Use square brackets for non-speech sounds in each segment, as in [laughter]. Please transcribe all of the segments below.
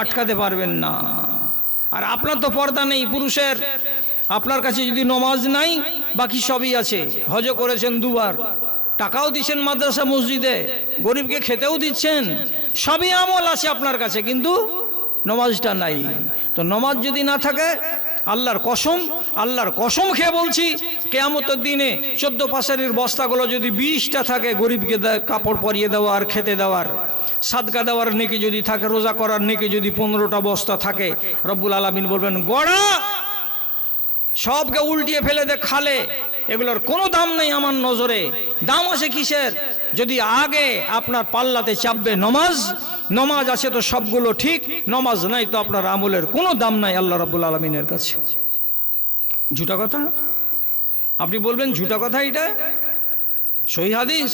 আটকাতে পারবেন না। আর আপনার তো পর্দা নেই, পুরুষের। আপনার কাছে যদি নমাজ নাই, বাকি সবই আছে। হজ করেছেন দুবার। টাকাও দিচ্ছেন মাদ্রাসা মসজিদে। গরিবকে খেতেও দিচ্ছেন। সবই আমল আছে আপনার কাছে, কিন্তু নমাজটা নাই। তো নমাজ যদি না থাকে, আল্লাহর কসম আল্লাহর কসম খেয়ে বলছি, কেয়ামতের দিনে চোদ্দ পাশারির বস্তাগুলো যদি বিশটা থাকে গরিবকে কাপড় পরিয়ে দেওয়ার, খেতে দেওয়ার। সাদকা দেওয়ার নেকি যদি থাকে, রোজা করার নেকি যদি পনেরোটা বস্তা থাকে, রব্বুল আলমিন বলবেন, গড়া! সবকে উল্টিয়ে ফেলে দে খালে। এগুলোর কোনো দাম নেই আমার নজরে। দাম আছে কিসের? যদি আগে আপনার পাল্লাতে চাপবে নমাজ নমাজ আছে তো সবগুলো ঠিক, নমাজ নাই তো আপনার আমলের কোনো দাম নাই আল্লাহ রাব্বুল আলমিনের কাছে। ঝুটা কথা? আপনি বলবেন, ঝুটা কথা এটা সহি হাদিস?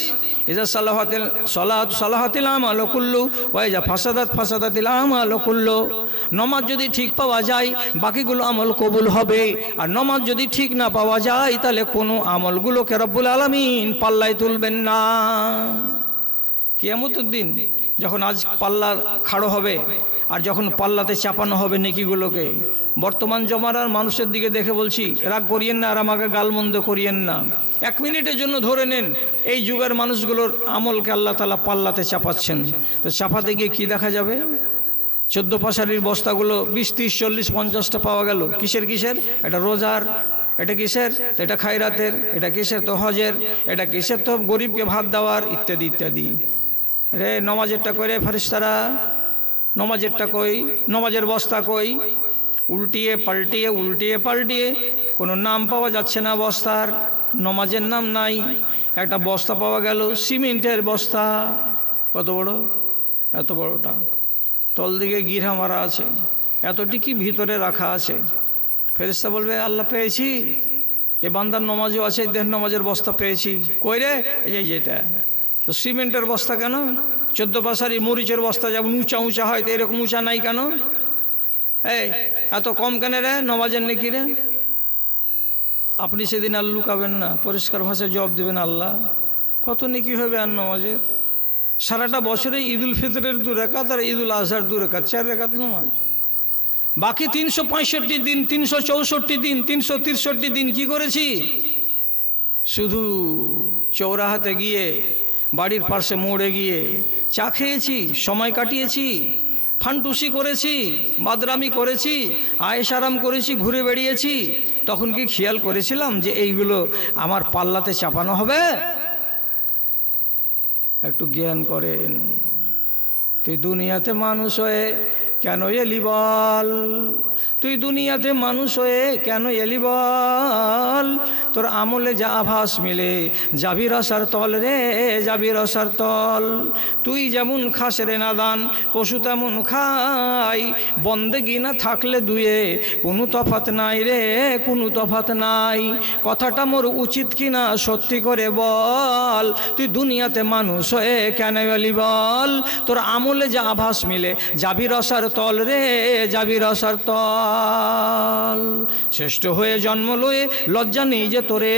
এজা সালাহাতিল, সালাত, সালাহাতিল আমাল কুল্লু ওয়াইজা ফাসাদাত, ফাসাদাতিল আমাল কুল্লু। নামাজ যদি ঠিক পাওয়া যায়, বাকিগুলো আমল কবুল হবে। আর নামাজ যদি ঠিক না পাওয়া যায়, তাহলে কোনো আমলগুলোকে রব্বুল আলামিন পাল্লায় তুলবেন না। কিয়ামতের দিন যখন আজ পাল্লা খাড়ো হবে আর যখন পাল্লাতে চাপানো হবে নেকিগুলোকে, বর্তমান জমানার মানুষের দিকে দেখে বলছি, রাগ করিয়েন না আর আমাকে গালমন্দ করিয়েন না। এক মিনিটের জন্য ধরে নেন, এই যুগের মানুষগুলোর আমলকে আল্লাহ তালা পাল্লাতে চাপাচ্ছেন। তো চাপাতে গিয়ে কি দেখা যাবে? চোদ্দ পাশারির বস্তাগুলো বিশ, তিরিশ, চল্লিশ, পঞ্চাশটা পাওয়া গেল। কিসের কিসের? এটা রোজার। এটা কিসের? এটা খায়রাতের। এটা কিসের? তো হজের। এটা কিসের? তো গরিবকে ভাত দেওয়ার, ইত্যাদি ইত্যাদি। রে নমাজেরটা কই রে ফারিস্তারা নমাজেরটা কই? নমাজের বস্তা কই? উল্টিয়ে পাল্টিয়ে উল্টিয়ে পাল্টিয়ে, কোনো নাম পাওয়া যাচ্ছে না বস্তার। নমাজের নাম নাই। একটা বস্তা পাওয়া গেল, সিমেন্টের বস্তা। কত বড়? এত বড়টা। তল দিকে গিরা মারা আছে। এতটি কি ভিতরে রাখা আছে। ফেরিস্তা বলবে, আল্লাহ পেয়েছি। এ বান্দার নমাজও আছে দেহ নমাজের বস্তা পেয়েছি। কই রে? এই যেটা তো সিমেন্টের বস্তা কেন? চোদ্দ পাশারি মরিচের বস্তা যেমন উঁচা উঁচা হয়, তো এরকম উঁচা নাই কেন? এই, এত কম কেন রে? নমাজের নাকি রে? আপনি সেদিন আর লুকাবেন না, পরিষ্কার ভাষায় জবাব দেবেন আল্লাহ। কত নেকি হবে আর নমাজের? সারাটা বছরে ঈদুল ফিতরের দু রেখাত আর ঈদুল আজহার দু রেখাত, চার রেখাত নমাজ। বাকি তিনশো পঁয়ষট্টি দিন, তিনশো চৌষট্টি দিন, তিনশো তিরষট্টি দিন কি করেছি? শুধু চৌরাহাতে গিয়ে বাড়ির পাশে মোড়ে গিয়ে চা খেয়েছি, সময় কাটিয়েছি, ফান্টুসি করেছি, বাদরামি করেছি আয়েস আরাম করেছি, ঘুরে বেড়িয়েছি। তখন কি খেয়াল করেছিলাম যে এইগুলো আমার পাল্লাতে চাপানো হবে? একটু জ্ঞান করেন, তুই দুনিয়াতে মানুষ হয়ে কেন এলি বল? তুই দুনিয়াতে মানুষ হয়ে কেন এলি বল? তোর আমলে যা আভাস মিলে, যাবি রসার তল রে, যাবি রসার তল। তুই যেমন খাস রে নাদান, পশু তেমন খাই। বন্দেগি না থাকলে দুয়ে কোনো তফাত নাই রে, কোনো তফাত নাই। কথাটা মোর উচিত কিনা সত্যি করে বল। তুই দুনিয়াতে মানুষ হয়ে কেন এলি বল? তোর আমলে যা আভাস মিলে, যাবি রসার তল রে, যাবি রসার তল। শ্রেষ্ঠ হয়ে জন্ম লয়ে লজ্জা নেই যে তোরে।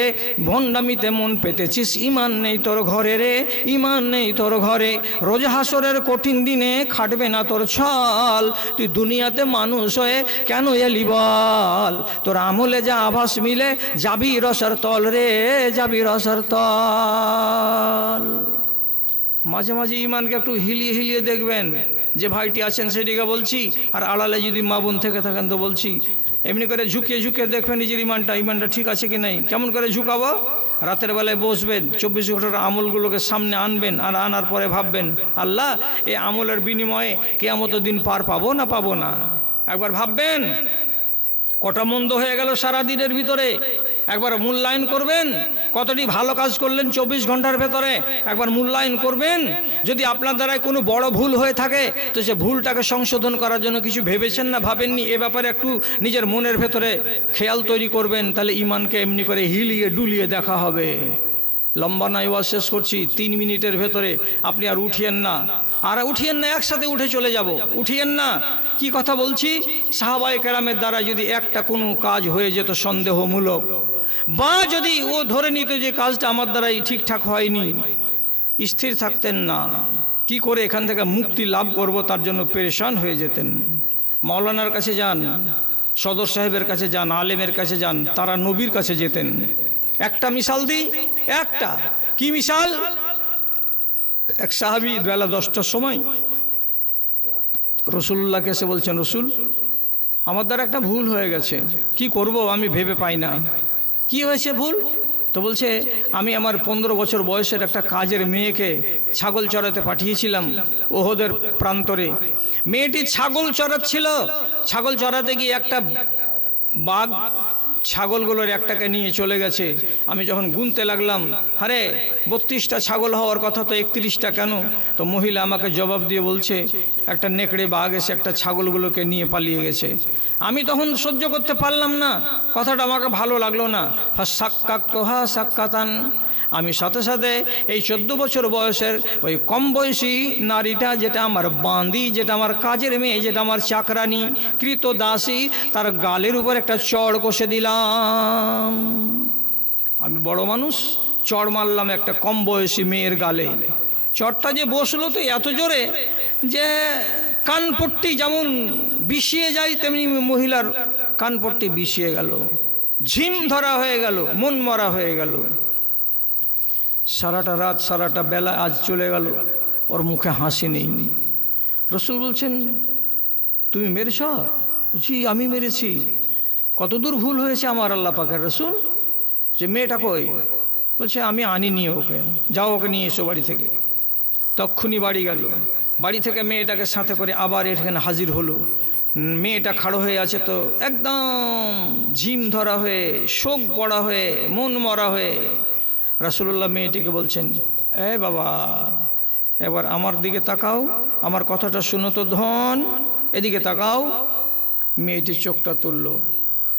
ভণ্ডামিতে মন পেতেছিস, ইমান নেই তোর ঘরে রে, ইমান নেই তোর ঘরে। রোজ হাসরের কঠিন দিনে খাটবে না তোর ছল। তুই দুনিয়াতে মানুষ হয়ে কেন এলি বল? তোর আমলে যা আভাস মিলে যাবি রসার তল রে, যাবি রসার তল। মাঝে মাঝে ইমানকে একটু হিলিয়ে হিলিয়ে দেখবেন। যে ভাইটি আছেন সেটিকে বলছি, আর আড়ালে যদি মা বোন থেকে থাকেন তো বলছি। এমনি করে ঝুঁকিয়ে ঝুঁকিয়ে দেখবেন নিজের ইমানটা ইমানটা ঠিক আছে কি নাই? কেমন করে ঝুঁকাবো? রাতের বেলায় বসবেন, চব্বিশ ঘণ্টার আমলগুলোকে সামনে আনবেন, আর আনার পরে ভাববেন, আল্লাহ, এই আমলের বিনিময়ে কেয়ামত দিন পার পাবো না পাবো না? একবার ভাববেন? কটা মন্দ হয়ে গেল সারা দিনের ভিতরে। একবার মূল্যায়ন করবেন, কতটি ভালো কাজ করলেন চব্বিশ ঘণ্টার ভেতরে, একবার মূল্যায়ন করবেন। যদি আপনার দ্বারায় কোনো বড় ভুল হয়ে থাকে, তো সে ভুলটাকে সংশোধন করার জন্য কিছু ভেবেছেন না, ভাবেননি, এ ব্যাপারে একটু নিজের মনের ভেতরে খেয়াল তৈরি করবেন, তাহলে ইমানকে এমনি করে হিলিয়ে ডুলিয়ে দেখা হবে। লম্বা নয়, ওয়াজ শেষ করছি, তিন মিনিটের ভেতরে আপনি আর উঠিয়েন না। আর উঠিয়েন না, একসাথে উঠে চলে যাব। উঠিয়েন না। কি কথা বলছি? সাহাবাই কেরামের দ্বারা যদি একটা কোনো কাজ হয়ে যেত সন্দেহমূলক, বা যদি ও ধরে নিত যে কাজটা আমার দ্বারাই ঠিকঠাক হয়নি, স্থির থাকতেন না। কি করে এখান থেকে মুক্তি লাভ করব তার জন্য পেরেশান হয়ে যেতেন। মাওলানার কাছে যান, সদর সাহেবের কাছে যান, আলেমের কাছে যান, তারা নবীর কাছে যেতেন। একটা মিশাল দিই, একটা। কি মিশাল? এক সাহাবি বেলা দশটার সময় রসুল্লাহকে এসে বলছেন, রসুল, আমার দ্বারা একটা ভুল হয়ে গেছে। কি করব আমি ভেবে পাই না। কি হয়েছে ভুল? তো বলছে, আমি আমার পনেরো বছর বয়সের একটা কাজের মেয়েকে ছাগল চড়াতে পাঠিয়েছিলাম ওহদের প্রান্তরে। মেয়েটি ছাগল চড়াচ্ছিল। ছাগল চড়াতে গিয়ে একটা বাঘ ছাগলগুলোর একটাকে নিয়ে চলে গেছে। আমি যখন গুনতে লাগলাম আরে বত্রিশটা ছাগল হওয়ার কথা তো একত্রিশটা কেন? তো মহিলা আমাকে জবাব দিয়ে বলছে, একটা নেকড়ে বাঘ এসে একটা ছাগলগুলোকে নিয়ে পালিয়ে গেছে। আমি তখন সহ্য করতে পারলাম না। কথাটা আমাকে ভালো লাগল না। সাক্ষাৎ তোহা সাক্কাতান আমি সাথে সাথে এই চোদ্দ বছর বয়সের ওই কম বয়সী নারীটা যেটা আমার বাঁদি যেটা আমার কাজের মেয়ে, যেটা আমার চাকরানি, কৃত দাসী, তার গালের উপর একটা চড় কষে দিলাম। আমি বড় মানুষ, চড় মারলাম একটা কম বয়সী মেয়ের গালে। চড়টা যে বসল তো এত জোরে যে কানপট্টি যেমন বিষিয়ে যায়, তেমনি মহিলার কানপট্টি বিষিয়ে গেল। ঝিম ধরা হয়ে গেল মন মরা হয়ে গেল। সারাটা রাত, সারাটা বেলা আজ চলে গেল। ওর মুখে হাসি নেই। রসুল বলছেন, তুমি মেরেছ? জি, আমি মেরেছি। কতদূর ভুল হয়েছে আমার আল্লাহ পাকের রসুল? যে মেয়েটা কই? বলছে, আমি আনি আনিনি ওকে। যাও ওকে নিয়ে এসো বাড়ি থেকে। তক্ষুনি বাড়ি গেল। বাড়ি থেকে মেয়েটাকে সাথে করে আবার এখানে হাজির হলো। মেয়েটা খাড়ো হয়ে আছে তো, একদম ঝিম ধরা হয়ে, শোক পড়া হয়ে, মন মরা হয়ে রাসুল্লাহ মেয়েটিকে বলছেন, এ বাবা এবার আমার দিকে তাকাও, আমার কথাটা শুনো তো ধন, এদিকে তাকাও। মেয়েটি চোখটা তুলল।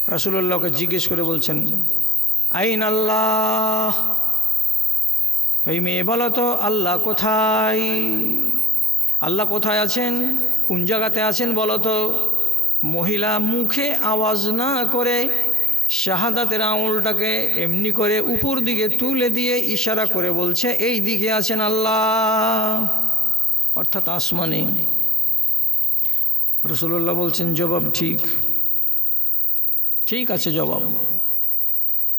রাসুল্লাহকে জিজ্ঞেস করে বলছেন, আইন আল্লাহ? ওই মেয়ে বলো তো, আল্লাহ কোথায়? আল্লাহ কোথায় আছেন? কোন জায়গাতে আছেন বলো তো? মহিলা মুখে আওয়াজ না করে শাহাদাতের আঙুলটাকে এমনি করে উপর দিকে তুলে দিয়ে ইশারা করে বলছে, এই দিকে আছেন আল্লাহ। অর্থাৎ আসমানে। রসুল্লাহ বলছেন, জবাব ঠিক। ঠিক আছে, জবাব।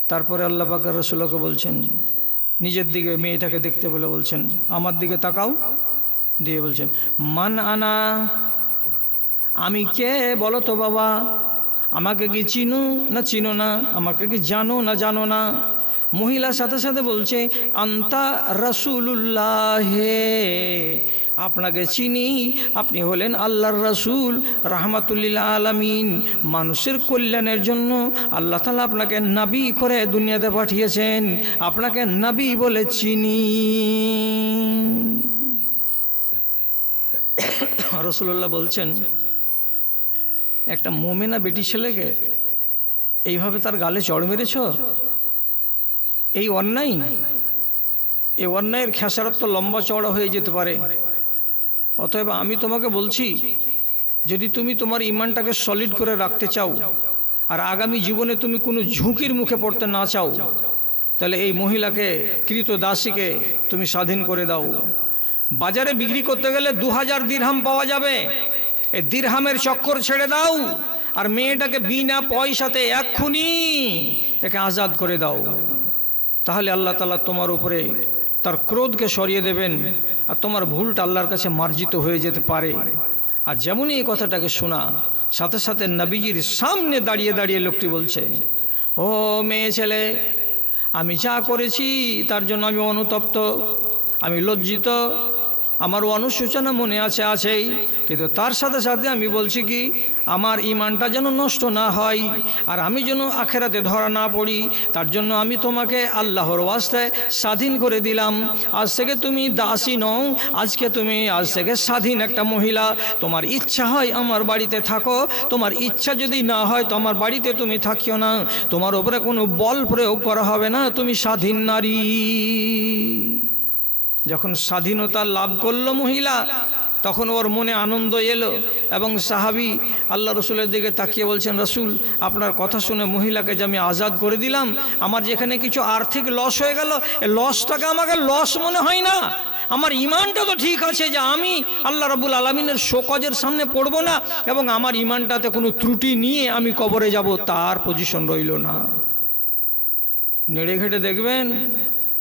তারপরে আল্লাহ পাকের রসুল্লাহকে বলছেন, নিজের দিকে মেয়েটাকে দেখতে বলে বলছেন, আমার দিকে তাকাও। দিয়ে বলছেন, মান আনা? আমি কে? বলো তো বাবা। আমাকে কি চিনো না চিনো না? আমাকে কি জানো না জানো না? মহিলার সাথে সাথে বলছে, আন্তা রসুল্লাহ আপনাকে চিনি? আপনি হলেন আল্লাহর রসুল রাহমাতুল্লিল্লা আলামিন। মানুষের কল্যাণের জন্য আল্লাহ তালা আপনাকে নাবি করে দুনিয়াতে পাঠিয়েছেন। আপনাকে নাবি বলে চিনি। [coughs] রসুল্লাহ বলছেন একটা মোমেনা বেটি ছেলেকে এইভাবে তার গালে চড় মেরেছ? এই অন্যায়? এই অন্যায়ের খেসারত তো লম্বা চওড়া হয়ে যেতে পারে। অতএব আমি তোমাকে বলছি, যদি তুমি তোমার ইমানটাকে সলিড করে রাখতে চাও, আর আগামী জীবনে তুমি কোনো ঝুঁকির মুখে পড়তে না চাও, তাহলে এই মহিলাকে, কৃত দাসীকে তুমি স্বাধীন করে দাও। বাজারে বিক্রি করতে গেলে দু হাজার দিরহাম পাওয়া যাবে। দিরহামের চক্কর ছেড়ে দাও, আর মেয়েটাকে বিনা পয়সাতে এক্ষুনি একে আজাদ করে দাও। তাহলে আল্লাহ তালা তোমার উপরে তার ক্রোধকে সরিয়ে দেবেন, আর তোমার ভুলটা আল্লাহর কাছে মার্জিত হয়ে যেতে পারে। আর যেমনই এই কথাটাকে শোনা, সাথে সাথে নবীজির সামনে দাঁড়িয়ে দাঁড়িয়ে লোকটি বলছে, ও মেয়ে ছেলে, আমি যা করেছি তার জন্য আমি অনুতপ্ত, আমি লজ্জিত আমার অনুশোচনা মনে আছে, আছেই। কিন্তু তার সাথে সাথে আমি বলছি কি, আমার ইমানটা যেন নষ্ট না হয়, আর আমি যেন আখেরাতে ধরা না পড়ি, তার জন্য আমি তোমাকে আল্লাহর ওয়াস্তায় স্বাধীন করে দিলাম। আজ থেকে তুমি দাসী নও, আজকে তুমি, আজ থেকে স্বাধীন একটা মহিলা। তোমার ইচ্ছা হয় আমার বাড়িতে থাকো, তোমার ইচ্ছা যদি না হয় তো আমার বাড়িতে তুমি থাকিও না। তোমার ওপরে কোনো বল প্রয়োগ করা হবে না, তুমি স্বাধীন নারী। যখন স্বাধীনতা লাভ করল মহিলা, তখন ওর মনে আনন্দ এলো এবং সাহাবি আল্লাহ রসুলের দিকে তাকিয়ে বলছেন, রসুল, আপনার কথা শুনে মহিলাকে যে আমি আজাদ করে দিলাম, আমার যেখানে কিছু আর্থিক লস হয়ে গেল লসটাকে আমাকে লস মনে হয় না। আমার ইমানটা তো ঠিক আছে যে আমি আল্লাহ রাবুল আলমিনের শোকজের সামনে পড়ব না এবং আমার ইমানটাতে কোনো ত্রুটি নিয়ে আমি কবরে যাব, তার পজিশন রইল না। নেড়ে ঘেটে দেখবেন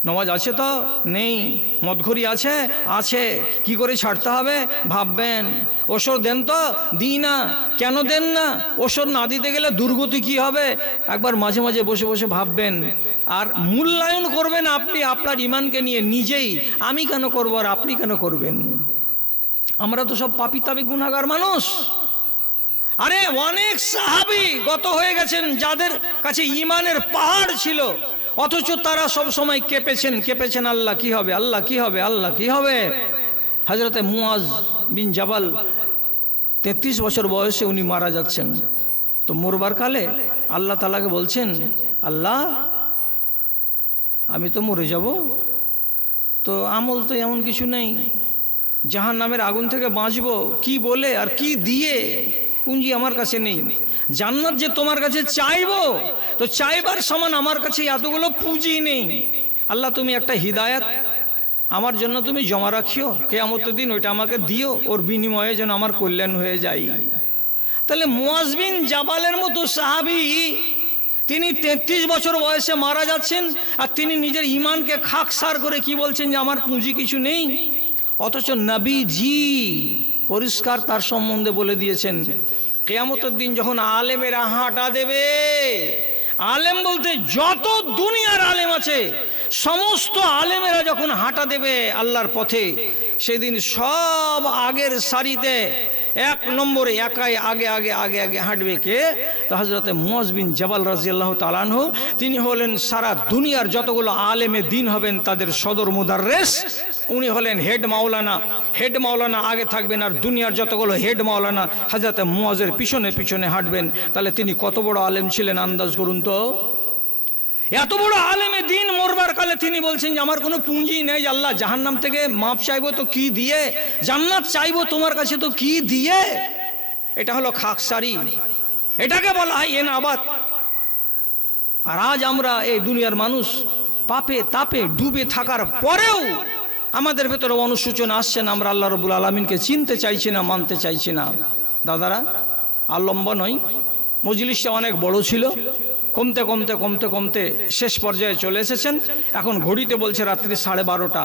নমাজ আছে তো? নেই। মদঘরি আছে? আছে। কি করে ছাড়তে হবে? ভাববেন। ওষুধ দেন তো? দিই না। কেন দেন না? ওষুধ না দিতে গেলে দুর্গতি কি হবে? একবার মাঝে মাঝে বসে বসে ভাববেন। আর মূল্যায়ন করবেন আপনি আপনার ইমানকে নিয়ে নিজেই। আমি কেন করব আর আপনি কেন করবেন? আমরা তো সব পাপি তাপি গুণাগার মানুষ। আরে অনেক সাহাবি গত হয়ে গেছেন যাদের কাছে ইমানের পাহাড় ছিল। অথচ তারা সব সময় কেঁপেছেন কেঁপেছেন আল্লাহ কি হবে, আল্লাহ কি হবে, আল্লাহ কি হবে? হাজরতে মুয়াজ বিন জাবাল তেত্রিশ বছর বয়সে উনি মারা যাচ্ছেন। তো মরবার কালে আল্লাহ তালাকে বলছেন, আল্লাহ, আমি তো মরে যাব, তো আমল তো এমন কিছু নেই। জাহান নামের আগুন থেকে বাঁচবো, কি বলে আর কি দিয়ে? পুঁজি আমার কাছে নেই। জান্নাত যে তোমার কাছে চাইব, তো চাইবার সমান আমার কাছে এতগুলো পুঁজি নেই। আল্লাহ তুমি একটা হিদায়াত। আমার জন্য তুমি জমা রাখিও। কেয়ামতের দিন ওইটা আমাকে দিও। ওর বিনিময়ে যেন আমার কল্যাণ হয়ে যায়। তাহলে মুয়াজবিন জাবালের মতো সাহাবি, তিনি তেত্রিশ বছর বয়সে মারা যাচ্ছেন, আর তিনি নিজের ইমানকে খাকসার করে কি বলছেন যে আমার পুঁজি কিছু নেই? অথচ নবীজি পরিষ্কার তার সম্বন্ধে বলে দিয়েছেন, কেয়ামতের দিন যখন আলেমেরা হাঁটা দেবে, আলেম বলতে যত দুনিয়ার আলেম আছে, সমস্ত আলেমেরা যখন হাঁটা দেবে আল্লাহর পথে, সেদিন সব আগের সারিতে এক নম্বরে একাই আগে আগে আগে আগে হাঁটবে কে? তো হজরতে মুয়াজ বিন জবাল রাজিয়াল্লাহ তালানহ তিনি হলেন সারা দুনিয়ার যতগুলো আলেমে দিন হবেন তাদের সদর মুদাররেস। উনি হলেন হেড মাওলানা। হেড মাওলানা আগে থাকবেন আর দুনিয়ার যতগুলো হেড মাওলানা হাজরতে মুয়াজের পিছনে পিছনে হাঁটবেন। তাহলে তিনি কত বড় আলেম ছিলেন? আন্দাজ করুন তো। এত বড় আলেমে দিন মরবার কালে তিনি বলছেন যে, আমার কোনো পুঁজি নেই, আল্লাহ জাহান্নাম থেকে মাপ চাইব তো কি দিয়ে? জান্নাত চাইব তোমার কাছে তো কি দিয়ে? এটা হলো খাকসারি। এটাকে বলা হয় এন আবাদ আর আজ আমরা এই দুনিয়ার মানুষ পাপে তাপে ডুবে থাকার পরেও আমাদের ভেতরে অনুসূচনা আসছে না। আমরা আল্লাহ রবুল আলমিনকে চিনতে চাইছি না, মানতে চাইছি না। দাদারা আর লম্বা নয় মজলিসটা অনেক বড় ছিল। কমতে কমতে কমতে কমতে শেষ পর্যায়ে চলে এসেছেন। এখন ঘড়িতে বলছে রাত্রি সাড়ে বারোটা।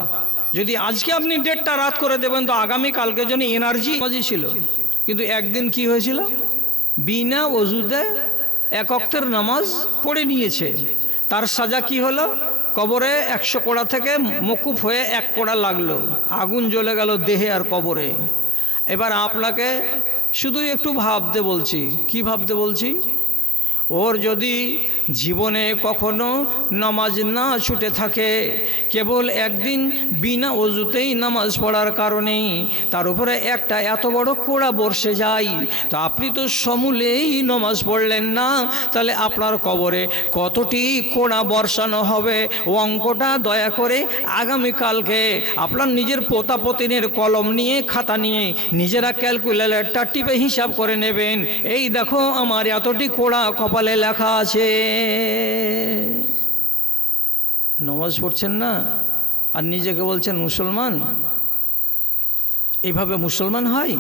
যদি আজকে আপনি ডেটটা রাত করে দেবেন, তো আগামী কালকে জন্য এনার্জি মজি ছিল। কিন্তু একদিন কি হয়েছিল? বিনা ওজুদে এক অক্তের নামাজ পড়ে নিয়েছে। তার সাজা কি হলো? কবরে একশো কোড়া থেকে মকুফ হয়ে এক কোড়া লাগল। আগুন জ্বলে গেল দেহে আর কবরে। এবার আপনাকে শুধু একটু ভাবতে বলছি। কি ভাবতে বলছি? ওর যদি জীবনে কখনো নামাজ না ছুটে থাকে। কেবল একদিন বিনা অজুতেই নামাজ পড়ার কারণেই তার উপরে একটা এত বড় কোড়া বর্ষে যায়। তো আপনি তো সমূলেই নামাজ পড়লেন না, তাহলে আপনার কবরে কতটি কোড়া বর্ষানো হবে? অঙ্কটা দয়া করে আগামীকালকে আপনার নিজের পোতাপতিনের কলম নিয়ে, খাতা নিয়ে নিজেরা ক্যালকুলেটারটা টিপে হিসাব করে নেবেন। এই দেখো আমার এতটি কোড়া কপালে লেখা আছে। নমাজ পড়ছেন না? আর নিজেকে বলছেন মুসলমান? এইভাবে মুসলমান হয়?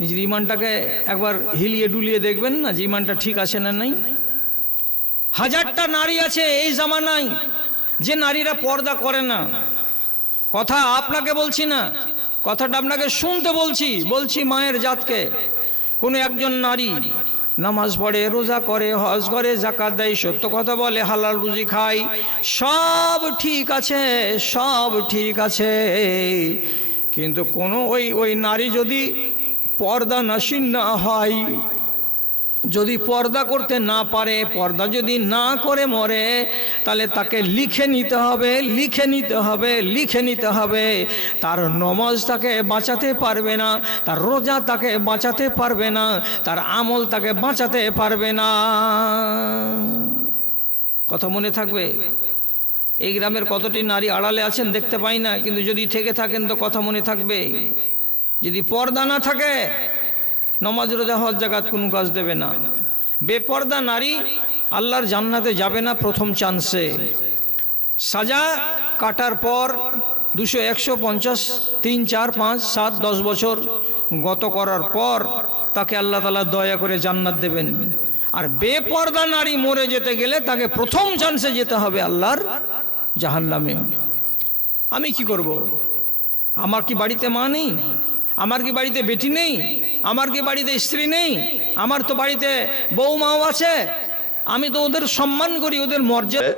নিজের ইমানটাকে একবার হিলিয়ে ডুলিয়ে দেখবেন না যে ইমানটা ঠিক আছে না নাই? হাজারটা নারী আছে এই জামানায় যে নারীরা পর্দা করে না। কথা আপনাকে বলছি না, কথাটা আপনাকে শুনতে বলছি বলছি মায়ের জাতকে। কোনো একজন নারী নামাজ পড়ে, রোজা করে, হজ করে জাকাত দেয়, সত্য কথা বলে, হালাল রুজি খাই সব ঠিক আছে, সব ঠিক আছে। কিন্তু কোনো ওই ওই নারী যদি পর্দা নাসীন না হয় যদি পর্দা করতে না পারে, পর্দা যদি না করে মরে, তাহলে তাকে লিখে নিতে হবে, লিখে নিতে হবে, লিখে নিতে হবে। তার নমাজ তাকে বাঁচাতে পারবে না, তার রোজা তাকে বাঁচাতে পারবে না, তার আমল তাকে বাঁচাতে পারবে না। কথা মনে থাকবে? এই গ্রামের কতটি নারী আড়ালে আছেন দেখতে পাই না, কিন্তু যদি থেকে থাকেন তো কথা মনে থাকবে। যদি পর্দা না থাকে নমাজ, রোজা, হজ জাগাত কোনো কাজ দেবে না। বেপর্দা নারী আল্লাহর জান্নাতে যাবে না প্রথম চান্সে। সাজা কাটার পর দুশো একশো পঞ্চাশ, তিন, চার, পাঁচ, সাত, দশ বছর গত করার পর তাকে আল্লাহ তালা দয়া করে জান্নাত দেবেন। আর বেপর্দা নারী মরে যেতে গেলে তাকে প্রথম চান্সে যেতে হবে আল্লাহর জাহান্নামে। আমি কি করব। আমার কি বাড়িতে মা নেই? আমার কি বাড়িতে বেটি নেই? আমার কি বাড়িতে স্ত্রী নেই? আমার তো বাড়িতে বউ মাও আছে। আমি তো ওদের সম্মান করি, ওদের মর্যাদা